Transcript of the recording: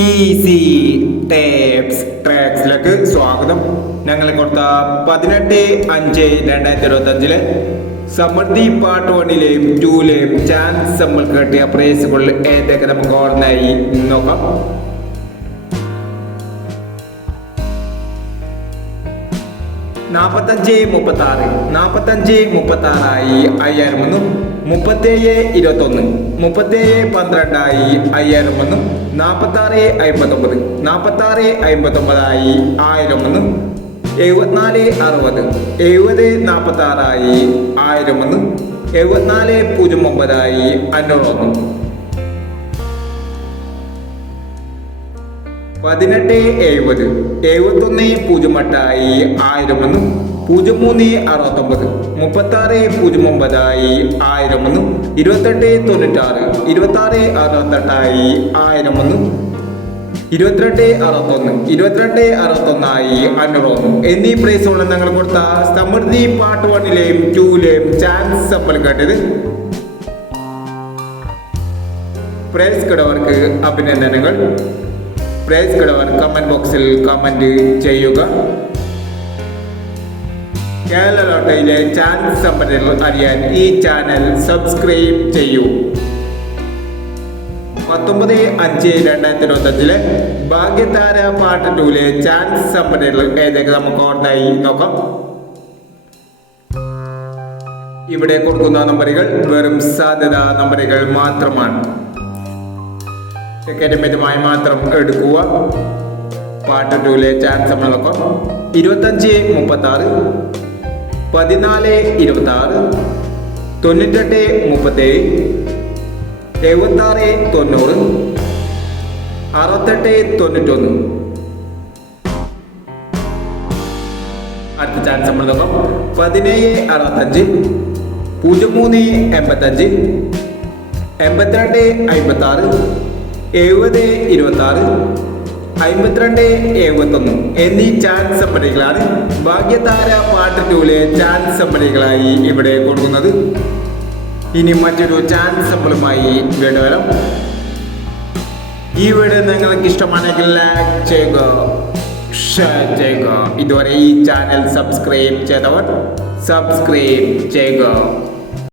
Easy tapes ട്രാക്സിലേക്ക് സ്വാഗതം. ഞങ്ങൾ കൊടുത്ത 18/5/2025 സമൃദ്ധി പാർട്ട് 1ലെയും 2ലെയും ചാൻസ് നമ്മൾ കിട്ടിയ പ്രൈസുകളിൽ ഏതൊക്കെ നമുക്ക് ഓർമ്മയായി നോക്കാം. നാൽപ്പത്തഞ്ച് 36 5000 37 12 5000 46 59 1000 74 60 70 46 1000 74 09 500 18 70 71 08 1000 03 69 36 09 1000 28 96 26 68 1000 22 61 22 61 500 എന്നീ പ്രൈസുകൾ ഞങ്ങൾ കൊടുത്ത സമൃദ്ധി പാർട്ട് 1ലെയും 2ലെയും ചാൻസ് സമ്പൽ കേട്ടത്. പ്രൈസ് കിടവർക്ക് അഭിനന്ദനങ്ങൾ. പ്രൈസ് കിടവർ കമന്റ് ബോക്സിൽ കമന്റ് ചെയ്യുക. കേരള ലോട്ടറിയിലെ ചാൻസ് സമ്പന്നതകൾ അറിയാൻ ഈ ചാനൽ സബ്സ്ക്രൈബ് ചെയ്യൂ. 19/5/2025 ഭാഗ്യതാര പാർട്ട് 2ലെ ചാൻസ് സമ്പന്നതകൾ ഏതൊക്കെ നമുക്ക് ഓർമ്മയായി നോക്കാം. ഇവിടെ കൊടുക്കുന്ന നമ്പറുകൾ വെറും സാധ്യത നമ്പറുകൾ മാത്രമാണ്. ടിക്കറ്റ് മിതമായി മാത്രം എടുക്കുക. പാർട്ട് 2ലെ ചാൻസ് നമ്മൾ നോക്കാം. 25 36 14 26 98 37 76 90 68 91. അടുത്ത ചാൻസ് നമ്മൾ നോക്കാം. 17 65 03 85 82 56 70 26 52 71 എന്നീ ചാൻസ് സമ്പന്നതകളാണ് ഭാഗ്യതാര പാർട്ട് 2ലെ ചാൻസ് സമ്പന്നതകളായി ഇവിടെ കൊടുക്കുന്നത്. ഇനി മറ്റൊരു ചാൻസ് സമ്പളുമായി വീണ്ടും വരാം. ഈ വീഡിയോ നിങ്ങൾക്ക് ഇഷ്ടമാണെങ്കിൽ ലൈക്ക് ചെയ്യുക, ഷെയർ ചെയ്യുക. ഇതുവരെ ഈ ചാനൽ സബ്സ്ക്രൈബ് ചെയ്തവർ സബ്സ്ക്രൈബ് ചെയ്യുക.